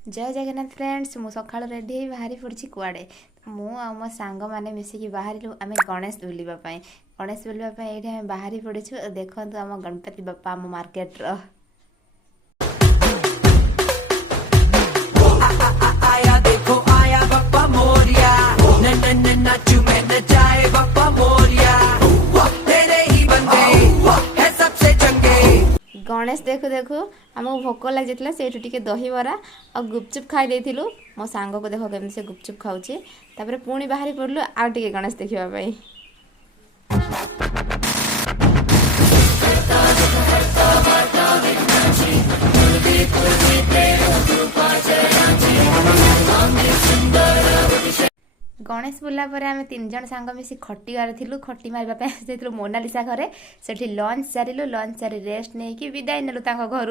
जय जगन्नाथ फ्रेंड्स मु सका रेडी हो बाहरी पड़ी कुआड़े मु आ मो सांग मैंने मिसिकी बाहर आम गणेश बुलवाई गणेश बुलवाई ये आम बाहरी पड़ू देखु आम गणपति बापा आम मार्केट रो आया देखो आया बप्पा मोरिया नचू में नचाए बप्पा मोरिया तेरे ही बंदे है सबसे चंगे। गणेश देखु देखु आमको भोक लग जाता से दही बरा और गुपचुप खाई मो सांग को देख केमी से गुपचुप खाऊे पुणी बाहरी पड़लु आउ टे गणेश देखापी। गणेश बुला आम 3 जन सांग मिसी खटी गार खटी मारे मोनालिसा घरे से लंच सारू लंच सारी रेस्ट नहीं कि विदाय नेलु घर।